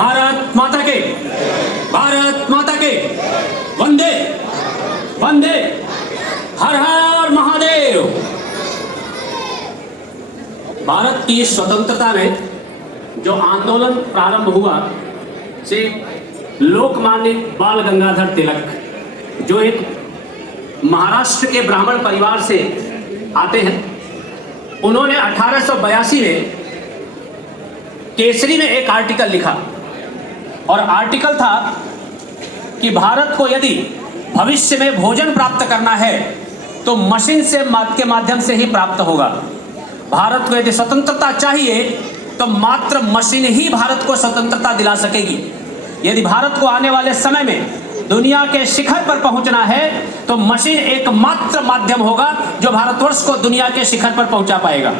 भारत माता के, भारत माता के, वंदे वंदे, हर हर महादेव। भारत की स्वतंत्रता में जो आंदोलन प्रारंभ हुआ से लोकमान्य बाल गंगाधर तिलक, जो एक महाराष्ट्र के ब्राह्मण परिवार से आते हैं, उन्होंने 1882 में केसरी में एक आर्टिकल लिखा और आर्टिकल था कि भारत को यदि भविष्य में भोजन प्राप्त करना है तो मशीन से के माध्यम से ही प्राप्त होगा। भारत को यदि स्वतंत्रता चाहिए तो मात्र मशीन ही भारत को स्वतंत्रता दिला सकेगी। यदि भारत को आने वाले समय में दुनिया के शिखर पर पहुंचना है तो मशीन एकमात्र माध्यम होगा जो भारतवर्ष को दुनिया के शिखर पर पहुंचा पाएगा।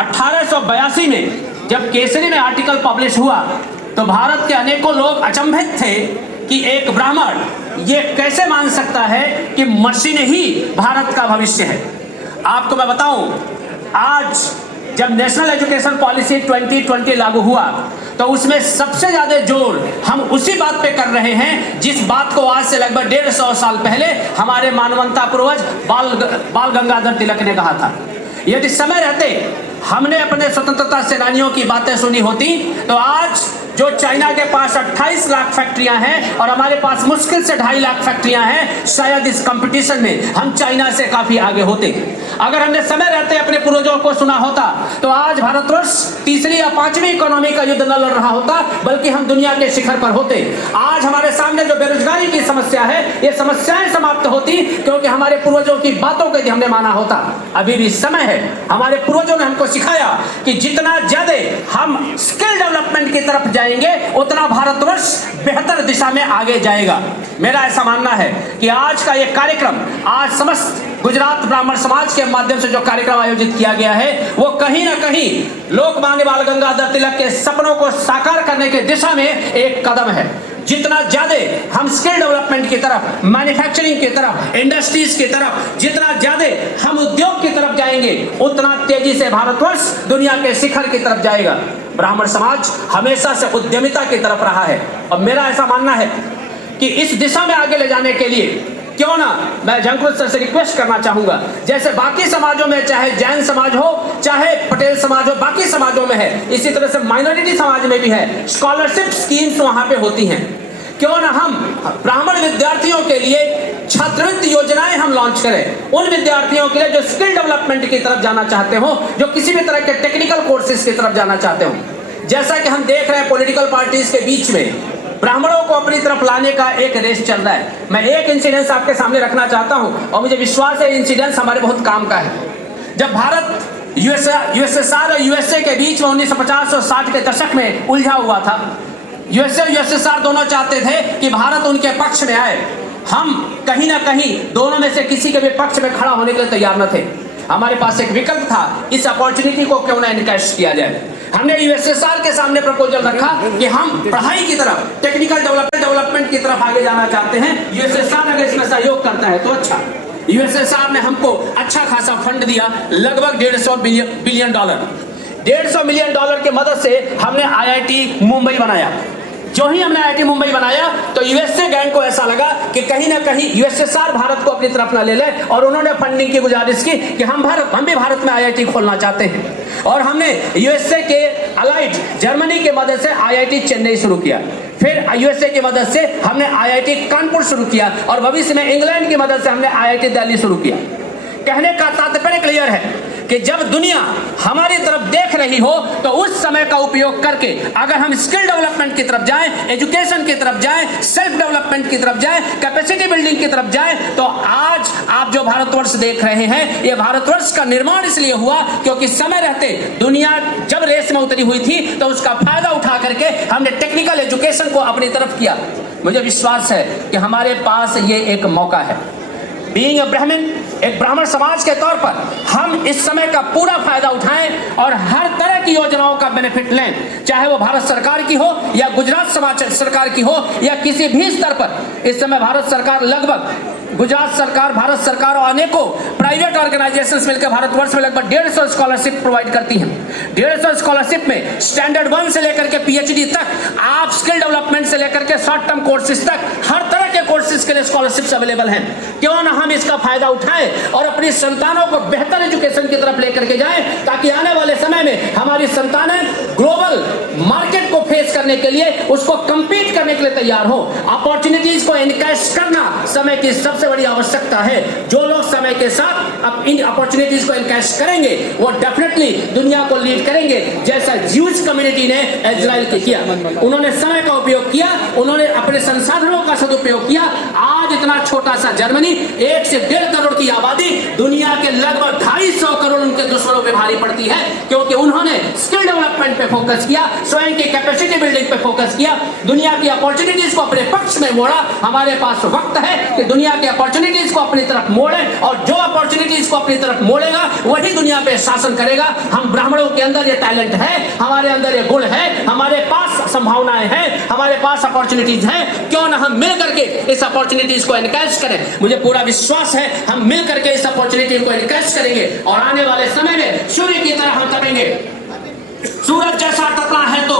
1882 में जब केसरी में आर्टिकल पब्लिश हुआ तो भारत के अनेकों लोग अचंभित थे कि एक ब्राह्मण ये कैसे मान सकता है कि मशीन ही भारत का भविष्य है। आपको मैं बताऊं, आज जब नेशनल एजुकेशन पॉलिसी 2020 लागू हुआ तो उसमें सबसे ज्यादा जोर हम उसी बात पे कर रहे हैं जिस बात को आज से लगभग 150 साल पहले हमारे मानवता पूर्वज बाल गंगाधर तिलक ने कहा था। यदि समय रहते हमने अपने स्वतंत्रता सेनानियों की बातें सुनी होती तो आज जो चाइना के पास 28 लाख फैक्ट्रियां हैं और हमारे पास मुश्किल से 2.5 लाख फैक्ट्रियां हैं, शायद इस कंपटीशन में हम चाइना से काफी आगे होते। अगर हमने समय रहते अपने पूर्वजों को सुना होता तो आज भारतवर्ष तीसरी या 5वीं इकोनॉमी का युद्ध न लड़ रहा होता, बल्कि हम दुनिया के शिखर पर होते। आज हमारे सामने जो बेरोजगारी की समस्या है, ये समस्याएं समाप्त होती क्योंकि हमारे पूर्वजों की बातों को यदि हमने माना होता। अभी भी समय है, हमारे पूर्वजों ने हमको सिखाया कि जितना ज्यादा हम स्किल डेवलपमेंट की तरफ जाएंगे उतना भारतवर्ष बेहतर दिशा में आगे जाएगा। मेरा ऐसा मानना है कि आज का ये कार्यक्रम, आज समस्त गुजरात ब्राह्मण समाज के माध्यम से जो कार्यक्रम आयोजित किया गया है, वो कहीं ना कहीं लोकमान्य बाल गंगाधर तिलक के सपनों को साकार करने की दिशा में एक कदम है। जितना ज्यादा हम स्किल डेवलपमेंट की तरफ, मैन्युफैक्चरिंग की तरफ, इंडस्ट्रीज की तरफ, जितना ज्यादा हम उद्योग की तरफ जाएंगे उतना तेजी से भारतवर्ष दुनिया के शिखर की तरफ जाएगा। ब्राह्मण समाज हमेशा से उद्यमिता की तरफ रहा है और मेरा ऐसा मानना है कि इस दिशा में आगे ले जाने के लिए क्यों ना मैं झंकृत सर से रिक्वेस्ट करना चाहूंगा, जैसे बाकी समाजों में चाहे जैन समाज हो, चाहे पटेल समाज हो, बाकी समाजों में है, इसी तरह से माइनॉरिटी समाज में भी है, स्कॉलरशिप स्कीम्स वहां पे होती हैं। क्यों ना हम ब्राह्मण विद्यार्थियों के लिए छात्रवृत्ति योजनाएं हम लॉन्च करें, उन विद्यार्थियों के लिए जो स्किल डेवलपमेंट की तरफ जाना चाहते हो, जो किसी भी तरह के टेक्निकल कोर्सेज की तरफ जाना चाहते हो। जैसा कि हम देख रहे हैं पॉलिटिकल पार्टीज के बीच में ब्राह्मणों को अपनी तरफ लाने का एक रेस चल रहा है। मैं एक इंसिडेंस आपके सामने रखना चाहता हूं और मुझे विश्वास है इंसिडेंस हमारे बहुत काम का है। जब भारत यूएसएसआर और यूएसए के बीच में 1950 और 60 के दशक में उलझा हुआ था, यूएसए और यूएसएसआर दोनों चाहते थे कि भारत उनके पक्ष में आए। हम कहीं ना कहीं दोनों में से किसी के भी पक्ष में खड़ा होने के लिए तैयार न थे। हमारे पास एक विकल्प था, इस अपॉर्चुनिटी को क्यों ना इनकैश किया जाए। हमने यूएसएसआर के सामने प्रपोजल रखा कि हम पढ़ाई की तरफ, टेक्निकल डेवलपमेंट की तरफ आगे जाना चाहते हैं। यूएसएसआर अगर इसमें सहयोग करता है तो अच्छा। यूएसएसआर ने हमको अच्छा खासा फंड दिया, लगभग $150 बिलियन। $150 मिलियन की मदद से हमने आईआईटी मुंबई बनाया। जो ही हमने आईआईटी मुंबई बनाया तो यूएसए गैंग को ऐसा लगा कि कहीं ना कहीं यूएसएसआर भारत को अपनी तरफ ना ले ले, और उन्होंने फंडिंग की गुजारिश की कि हम भी भारत में आईआईटी खोलना चाहते हैं। और हमने यूएसए के अलाइड जर्मनी की मदद से आईआईटी चेन्नई शुरू किया, फिर यूएसए की मदद से हमने आईआईटी कानपुर शुरू किया और भविष्य में इंग्लैंड की मदद से हमने आईआईटी दिल्ली शुरू किया। कहने का तात्पर्य क्लियर है कि जब दुनिया हमारी तरफ देख रही हो तो उस समय का उपयोग करके अगर हम स्किल डेवलपमेंट की तरफ जाएं, एजुकेशन की तरफ जाएं, सेल्फ डेवलपमेंट की तरफ जाएं, कैपेसिटी बिल्डिंग की तरफ जाएं, तो आज आप जो भारतवर्ष देख रहे हैं, ये भारतवर्ष का निर्माण इसलिए हुआ क्योंकि समय रहते दुनिया जब रेस में उतरी हुई थी तो उसका फायदा उठा करके हमने टेक्निकल एजुकेशन को अपनी तरफ किया। मुझे विश्वास है कि हमारे पास ये एक मौका है। बीइंग अ ब्राह्मण, एक ब्राह्मण समाज के तौर पर हम इस समय का पूरा फायदा उठाएं और हर तरह की योजनाओं का बेनिफिट लें, चाहे वो भारत सरकार की हो या गुजरात समाज सरकार की हो या किसी भी स्तर पर। इस समय भारत सरकार लगभग, गुजरात सरकार, भारत सरकार और अनेकों प्राइवेट ऑर्गेनाइजेशंस मिलकर भारतवर्ष में लगभग 150 स्कॉलरशिप प्रोवाइड करती हैं। 150 स्कॉलरशिप में स्टैंडर्ड 1 से लेकर के पीएचडी तक आप स्किल डेवलपमेंट से लेकर के शॉर्ट टर्म कोर्सेज तक हर तरह के कोर्सेज के लिए स्कॉलरशिप्स अवेलेबल हैं। क्यों ना हम इसका फायदा उठाएं और अपनी संतानों को बेहतर एजुकेशन की तरफ लेकर के जाएं, ताकि आने वाले समय में हमारी संतानें ग्लोबल मार्केट को फेस करने के लिए, उसको कंपीट करने के लिए तैयार हो। अपॉर्चुनिटीज को एनकैश करना समय की सबसे बड़ी आवश्यकता है। जो लोग समय के साथ अब इन अपॉर्चुनिटीज को एनकैश करेंगे वो डेफिनेटली दुनिया को लीड करेंगे, जैसा ज्यूज कम्युनिटी ने इजराइल के किया। उन्होंने समय का उपयोग किया, उन्होंने अपने संसाधनों का सदुपयोग किया। आज इतना छोटा सा जर्मनी, 1 से 1.5 करोड़ की आबादी, दुनिया के लगभग 250 करोड़ उनके दुश्मनों पे भारी पड़ती है, क्योंकि उन्होंने स्किल डेवलपमेंट पे फोकस किया, स्वयं की कैपेसिटी बिल्डिंग पे फोकस किया, दुनिया की अपॉर्चुनिटीज को अपने पक्ष में मोड़ा। हमारे पास वक्त है कि दुनिया की अपॉर्चुनिटीज को अपनी तरफ मोड़े, और जो अपॉर्चुनिटीज को अपनी तरफ मोड़ेगा वही दुनिया पे शासन करेगा। हम ब्राह्मणों के अंदर ये टैलेंट है, हमारे अंदर ये गुण है, हमारे पास संभावनाएं हैं, हमारे पास अपॉर्चुनिटीज हैं। क्यों ना हम मिल करके इस अपॉर्चुनिटीज को एनकैश करें। मुझे पूरा विश्वास है हम मिल करके इस अपॉर्चुनिटी को एनकैश करेंगे और आने वाले समय में सूर्य की तरह हम तपेंगे। सूरज जैसा तपना है तो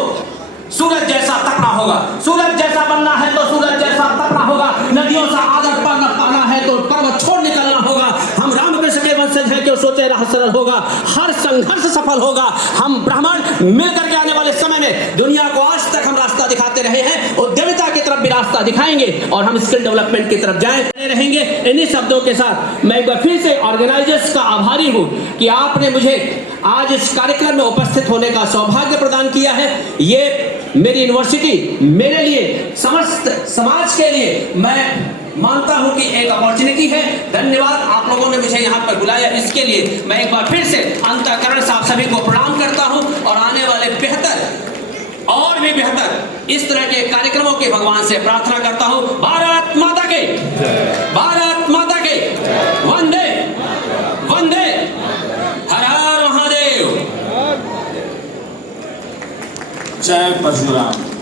सूरज जैसा तपना होगा, सूरज जैसा बनना है तो सूरज जैसा तपना होगा, नदियों से आदर पाना है तो पर्वत छोड़ निकलना होगा। हम रामकृष्ण के वंशज हैं, क्यों सोचे राह सरल होगा, हर संघर्ष सफल होगा। हम ब्राह्मण मिलकर के आने वाले समय में दुनिया को आज तक हम रास्ता दिखाते रहे हैं, उद्यमिता की तरफ भी रास्ता दिखाएंगे और हम स्किल डेवलपमेंट की तरफ जाएं रहेंगे। इन्हीं शब्दों के साथ मैं एक बार फिर से ऑर्गेनाइजर्स का आभारी हूं कि आपने मुझे आज इस कार्यक्रम में उपस्थित होने का सौभाग्य प्रदान किया है। ये मेरी यूनिवर्सिटी मेरे लिए, समस्त समाज के लिए मैं मानता हूं कि एक अपॉर्चुनिटी है। धन्यवाद, आप लोगों ने मुझे यहाँ पर बुलाया, इसके लिए मैं एक बार फिर से अंतःकरण से आप सभी को प्रणाम करता हूं और आने वाले बेहतर और भी बेहतर इस तरह के कार्यक्रमों की भगवान से प्रार्थना करता हूं। भारत माता के, भारत माता के, वंदे वंदे, हर हर महादेव, जय परशुराम।